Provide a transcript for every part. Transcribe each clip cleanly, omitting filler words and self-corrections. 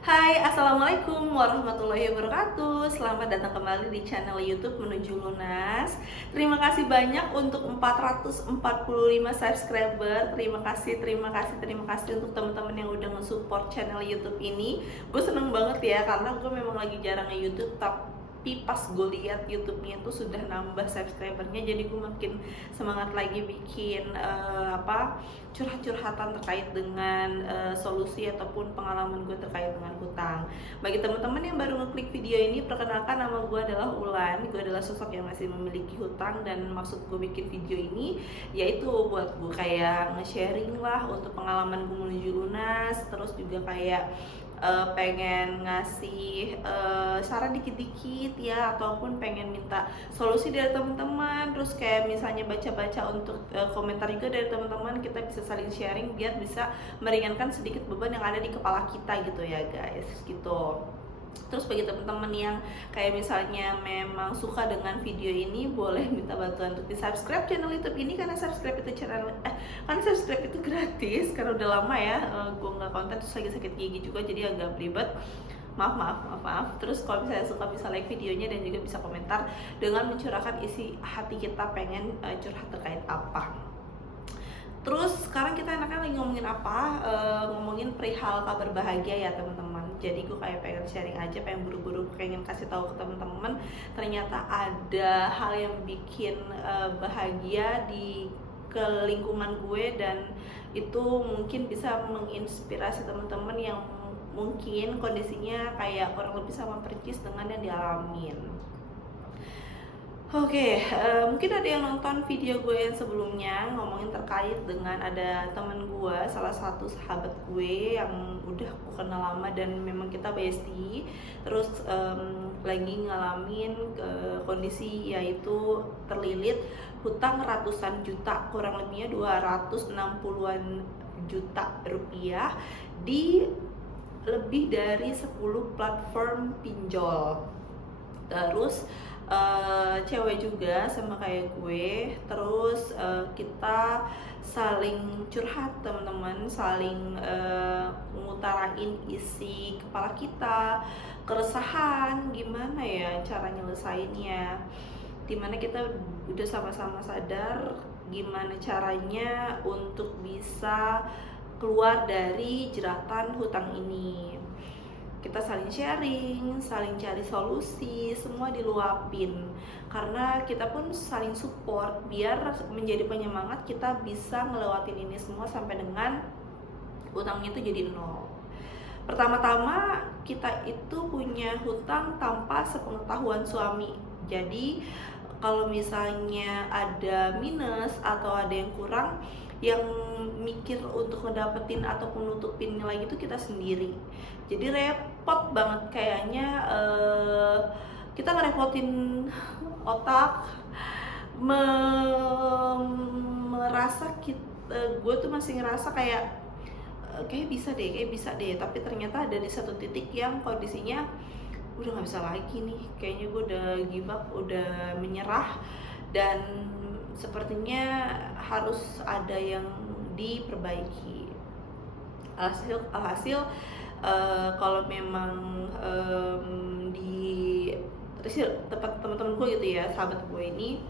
Hai, Assalamualaikum warahmatullahi wabarakatuh. Selamat datang kembali di channel YouTube Menuju Lunas. Terima kasih banyak untuk 445 subscriber. Terima kasih untuk teman-teman yang udah nge-support channel YouTube ini. Gue seneng banget ya, karena gue memang lagi jarang nge-YouTube, tapi pas gue lihat YouTube-nya itu sudah nambah subscribernya, jadi gue makin semangat lagi bikin curhat-curhatan terkait dengan solusi ataupun pengalaman gue terkait dengan hutang. Bagi teman-teman yang baru ngeklik video ini, perkenalkan, nama gue adalah Ulan. Gue adalah sosok yang masih memiliki hutang, dan maksud gue bikin video ini yaitu buat gue kayak nge-sharing lah untuk pengalaman gue menuju lunas, terus juga kayak pengen ngasih saran dikit-dikit ya, ataupun pengen minta solusi dari teman-teman, terus kayak misalnya baca-baca untuk komentar juga dari teman-teman. Kita bisa saling sharing biar bisa meringankan sedikit beban yang ada di kepala kita gitu ya guys, gitu. Terus bagi teman-teman yang kayak misalnya memang suka dengan video ini, boleh minta bantuan untuk di subscribe channel YouTube ini, karena subscribe itu gratis. Karena udah lama ya gue nggak konten, terus lagi sakit gigi juga, jadi agak ribet. Maaf. Terus kalau misalnya suka, bisa like videonya dan juga bisa komentar dengan mencurahkan isi hati kita pengen curhat terkait apa. Terus sekarang kita enaknya lagi ngomongin apa? Ngomongin perihal kabar bahagia ya teman-teman. Jadi gue kayak pengen sharing aja, pengen buru-buru pengen kasih tahu ke teman-teman, ternyata ada hal yang bikin bahagia di ke lingkungan gue, dan itu mungkin bisa menginspirasi teman-teman yang mungkin kondisinya kayak kurang lebih sama persis dengan yang dialamin. Oke, mungkin ada yang nonton video gue yang sebelumnya ngomongin terkait dengan ada temen gue, salah satu sahabat gue yang udah aku kenal lama dan memang kita bestie. Terus lagi ngalamin kondisi yaitu terlilit hutang ratusan juta, kurang lebihnya 260-an juta rupiah di lebih dari 10 platform pinjol. Terus cewek juga sama kayak gue. Terus kita saling curhat teman-teman, saling ngutarain isi kepala kita, keresahan gimana ya cara nyelesainnya, dimana kita udah sama-sama sadar gimana caranya untuk bisa keluar dari jeratan hutang ini. Kita saling sharing, saling cari solusi, semua diluapin, karena kita pun saling support biar menjadi penyemangat kita bisa ngelewatin ini semua sampai dengan hutangnya itu jadi nol. Pertama-tama kita itu punya hutang tanpa sepengetahuan suami. Jadi kalau misalnya ada minus atau ada yang kurang, yang mikir untuk ngedapetin ataupun nutupin lagi itu kita sendiri. Jadi repot banget kayaknya. Kita ngerepotin otak, merasa gue tuh masih ngerasa kayak kayak bisa deh, tapi ternyata ada di satu titik yang kondisinya udah nggak bisa lagi nih, kayaknya gue udah give up, udah menyerah, dan sepertinya harus ada yang diperbaiki. Alhasil kalau memang di tempat teman-teman gue gitu ya, sahabat gue ini,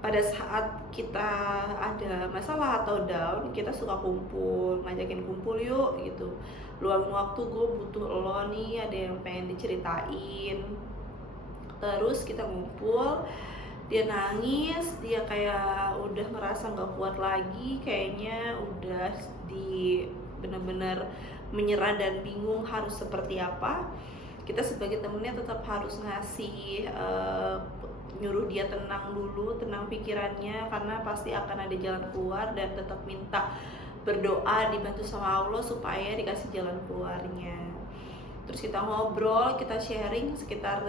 pada saat kita ada masalah atau down, kita suka kumpul, ngajakin kumpul yuk gitu, luangin waktu, gue butuh lo nih, ada yang pengen diceritain. Terus kita ngumpul, dia nangis, dia kayak udah merasa nggak kuat lagi, kayaknya udah bener-bener menyerah dan bingung harus seperti apa. Kita sebagai temennya tetap harus ngasih nyuruh dia tenang dulu, tenang pikirannya, karena pasti akan ada jalan keluar, dan tetap minta berdoa dibantu sama Allah supaya dikasih jalan keluarnya. Terus kita ngobrol, kita sharing, sekitar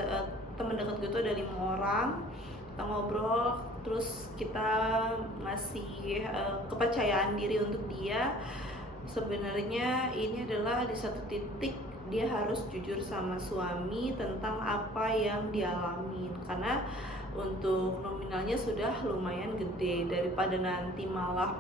temen dekat gue tuh ada 5 orang. Kita ngobrol, terus kita ngasih kepercayaan diri untuk dia. Sebenarnya ini adalah di satu titik dia harus jujur sama suami tentang apa yang dialamin, karena untuk nominalnya sudah lumayan gede, daripada nanti malah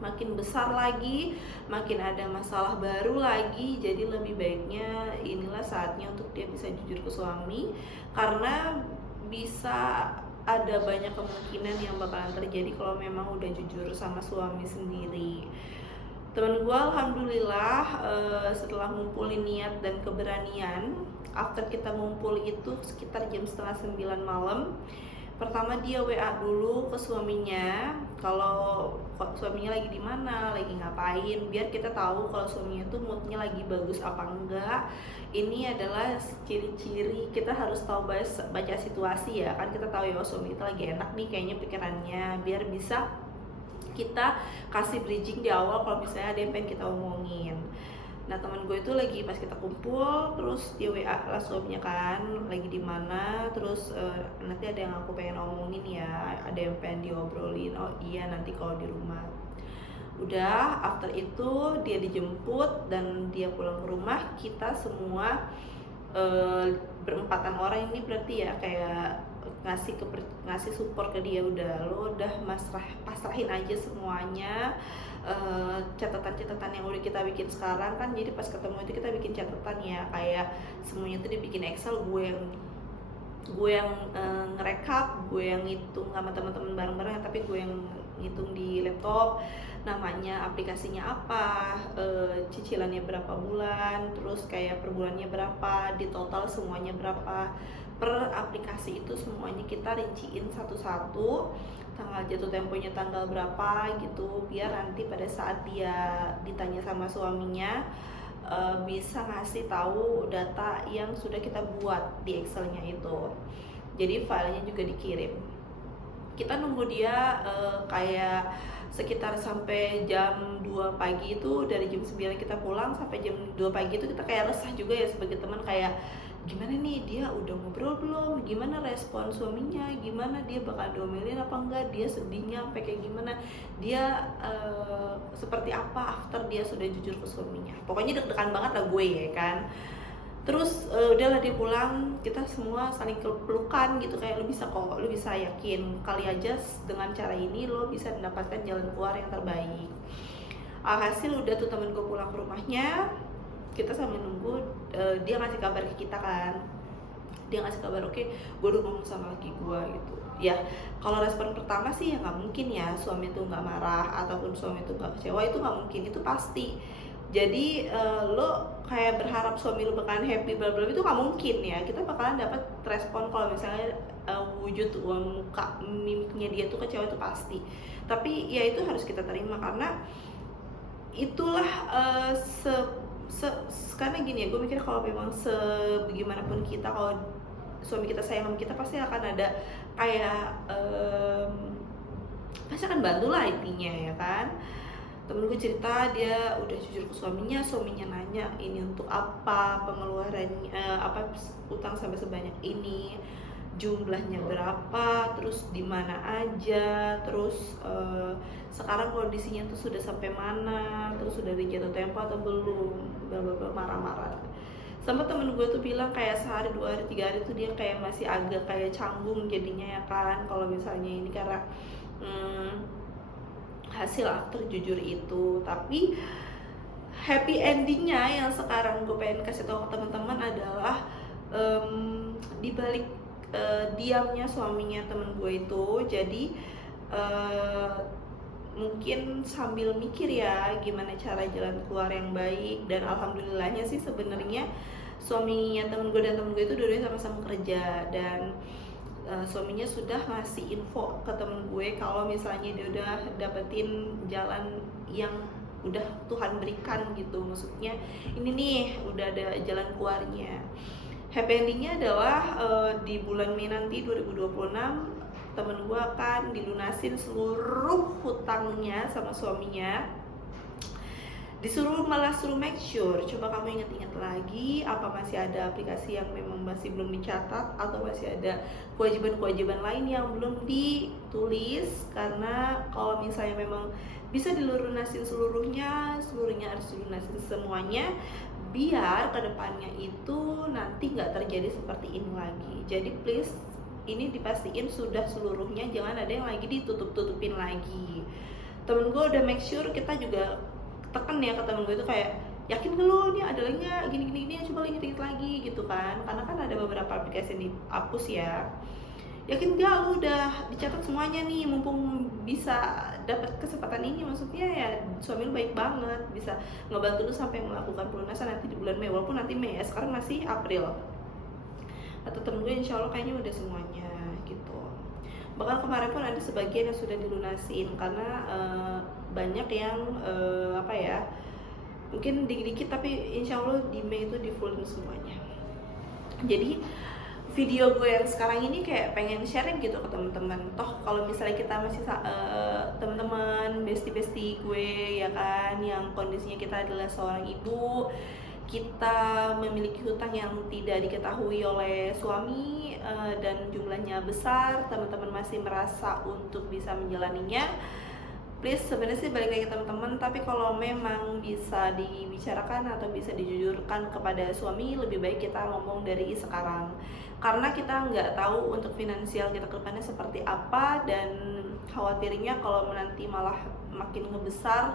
makin besar lagi, makin ada masalah baru lagi. Jadi lebih baiknya inilah saatnya untuk dia bisa jujur ke suami, karena bisa ada banyak kemungkinan yang bakalan terjadi kalau memang udah jujur sama suami sendiri. Temen gue alhamdulillah setelah ngumpulin niat dan keberanian, after kita ngumpul itu sekitar jam setengah 9 malam, pertama dia WA dulu ke suaminya kalau suaminya lagi di mana, lagi ngapain, biar kita tahu kalau suaminya tuh moodnya lagi bagus apa enggak. Ini adalah ciri-ciri kita harus tahu baca situasi ya kan, kita tahu ya suami kita lagi enak nih kayaknya pikirannya, biar bisa kita kasih bridging di awal kalau misalnya ada yang pengen kita omongin. Nah teman gue itu lagi pas kita kumpul, terus dia WA lah suaminya kan lagi di mana, terus nanti ada yang aku pengen omongin ya, ada yang pengen diobrolin. Oh iya nanti kalau di rumah. Udah after itu dia dijemput dan dia pulang ke rumah, kita semua berempatan orang ini berarti ya kayak ngasih support ke dia. Udah pasrahin aja semuanya. Catatan-catatan yang udah kita bikin sekarang kan, jadi pas ketemu itu kita bikin catatan ya, kayak semuanya tuh dibikin Excel, gue yang ngerekap, gue yang ngitung sama teman-teman bareng-bareng, tapi gue yang ngitung di laptop, namanya aplikasinya apa, cicilannya berapa bulan, terus kayak per bulannya berapa, di total semuanya berapa per aplikasi itu, semuanya kita rinciin satu-satu, tanggal jatuh temponya tanggal berapa gitu, biar nanti pada saat dia ditanya sama suaminya bisa ngasih tahu data yang sudah kita buat di Excelnya itu. Jadi filenya juga dikirim. Kita nunggu dia kayak sekitar sampai jam 2 pagi itu, dari jam 9 kita pulang sampai jam 2 pagi itu kita kayak resah juga ya sebagai teman, kayak gimana nih dia udah ngobrol belum, gimana respon suaminya, gimana dia bakal diomelin apa enggak, dia sedihnya sampai kayak gimana, dia seperti apa after dia sudah jujur ke suaminya. Pokoknya deg-degan banget lah gue ya kan. Terus udahlah dia pulang, kita semua saling pelukan gitu, kayak lu bisa kok, lu bisa, yakin kali aja dengan cara ini lo bisa mendapatkan jalan keluar yang terbaik. Alhasil udah tuh temen gue pulang ke rumahnya, kita sambil nunggu dia ngasih kabar ke kita kan, dia ngasih kabar oke, gue udah ngomong sama laki gue gitu ya. Kalau respon pertama sih ya nggak mungkin ya suami tuh nggak marah ataupun suami tuh nggak kecewa, itu nggak mungkin, itu pasti. Jadi lo kayak berharap suami lo bakalan happy bla bla, itu nggak mungkin ya. Kita bakalan dapat respon kalau misalnya wujud muka mimiknya dia tuh kecewa, itu pasti. Tapi ya itu harus kita terima, karena itulah karena gini ya, gue mikir kalau memang sebagaimanapun kita, kalau suami kita sayang sama kita, pasti akan ada kayak pasti akan bantu lah intinya ya kan. Temen gue cerita dia udah jujur ke suaminya nanya ini untuk apa pengeluarannya, apa utang sampai sebanyak ini, jumlahnya berapa, terus di mana aja, terus sekarang kondisinya tuh sudah sampai mana, terus sudah dijatuh tempo atau belum, bla bla bla, marah-marah. Sampai temen gue tuh bilang kayak sehari, 2 hari, 3 hari tuh dia kayak masih agak kayak canggung jadinya ya kan, kalau misalnya ini karena hasil after jujur itu. Tapi happy endingnya yang sekarang gue pengen kasih tahu ke teman-teman adalah dibalik diamnya suaminya temen gue itu, jadi mungkin sambil mikir ya gimana cara jalan keluar yang baik. Dan alhamdulillahnya sih sebenarnya suaminya temen gue dan temen gue itu dua-duanya sama-sama kerja, dan suaminya sudah ngasih info ke temen gue kalau misalnya dia udah dapetin jalan yang udah Tuhan berikan gitu, maksudnya ini nih udah ada jalan keluarnya. Happy endingnya adalah di bulan Mei nanti 2026 temen gue akan dilunasin seluruh hutangnya sama suaminya. Malah suruh make sure, coba kamu ingat-ingat lagi apa masih ada aplikasi yang memang masih belum dicatat, atau masih ada kewajiban-kewajiban lain yang belum ditulis. Karena kalau misalnya memang bisa dilunasin seluruhnya harus dilunasin semuanya, biar kedepannya itu nanti nggak terjadi seperti ini lagi. Jadi please, ini dipastiin sudah seluruhnya, jangan ada yang lagi ditutup-tutupin lagi. temen gue udah make sure, kita juga tekan ya ke temen gue itu kayak, yakin gak lo ini ada lagi nggak gini, coba inget lagi gitu kan, karena kan ada beberapa aplikasi yang dihapus ya. Yakin gak lu udah dicatat semuanya nih, mumpung bisa dapat kesempatan ini, maksudnya ya suami lu baik banget, bisa ngebantu lu sampai melakukan pelunasan nanti di bulan Mei, walaupun nanti Mei ya, sekarang masih April. Atau temen gue insya Allah kayaknya udah semuanya gitu. Bahkan kemarin pun ada sebagian yang sudah dilunasin, karena banyak yang apa ya, mungkin dikit-dikit tapi insya Allah di Mei itu di fullin semuanya. Jadi video gue yang sekarang ini kayak pengen sharing gitu ke teman-teman. Toh kalau misalnya kita masih teman-teman bestie gue ya kan, yang kondisinya kita adalah seorang ibu, kita memiliki hutang yang tidak diketahui oleh suami dan jumlahnya besar, teman-teman masih merasa untuk bisa menjalaninya, please sebenarnya sih balik lagi teman-teman, tapi kalau memang bisa dibicarakan atau bisa dijujurkan kepada suami, lebih baik kita ngomong dari sekarang, karena kita nggak tahu untuk finansial kita ke depannya seperti apa, dan khawatirnya kalau nanti malah makin ngebesar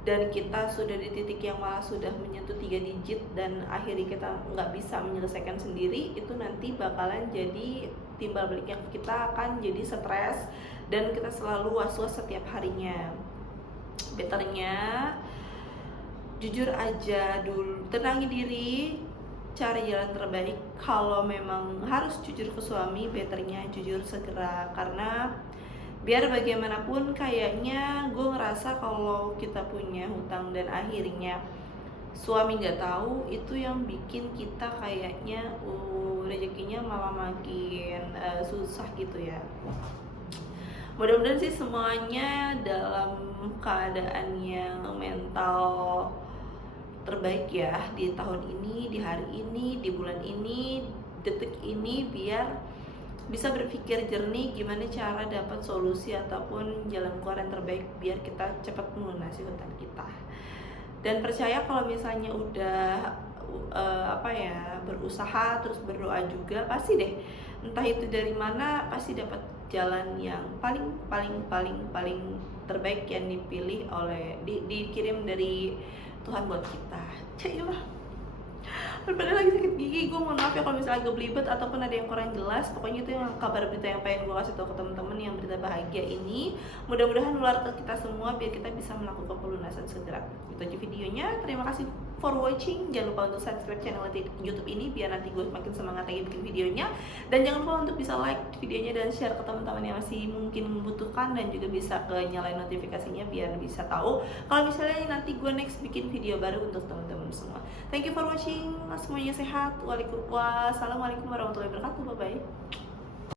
dan kita sudah di titik yang malah sudah menyentuh 3 digit dan akhirnya kita nggak bisa menyelesaikan sendiri, itu nanti bakalan jadi timbal baliknya, kita akan jadi stres dan kita selalu was-was setiap harinya. Betternya jujur aja dulu, tenangin diri, cari jalan terbaik. Kalau memang harus jujur ke suami, betternya jujur segera, karena biar bagaimanapun kayaknya gue ngerasa kalau kita punya hutang dan akhirnya suami nggak tahu, itu yang bikin kita kayaknya rezekinya malah makin susah gitu ya. Mudah-mudahan sih semuanya dalam keadaan yang mental terbaik ya di tahun ini, di hari ini, di bulan ini, detik ini, biar bisa berpikir jernih gimana cara dapat solusi ataupun jalan keluar yang terbaik biar kita cepat melunasi hutang kita. Dan percaya kalau misalnya udah berusaha terus berdoa juga, pasti deh, entah itu dari mana, pasti dapat jalan yang paling terbaik yang dipilih oleh dikirim dari Tuhan buat kita. Cailah. Padahal lagi sakit gigi, gue mohon maaf ya kalau misalnya agak belibet ataupun ada yang kurang jelas. Pokoknya itu yang kabar berita yang pengen gue kasih tau ke temen-temen, yang berita bahagia ini mudah-mudahan nular ke kita semua biar kita bisa melakukan pelunasan segera. Itu aja videonya, terima kasih for watching. Jangan lupa untuk subscribe channel YouTube ini biar nanti gue makin semangat lagi bikin videonya, dan jangan lupa untuk bisa like videonya dan share ke teman-teman yang masih mungkin membutuhkan, dan juga bisa ke nyalain notifikasinya biar bisa tahu kalau misalnya nanti gue next bikin video baru untuk teman-teman semua. Thank you for watching, semuanya sehat. Wassalamualaikum warahmatullahi wabarakatuh. Bye bye.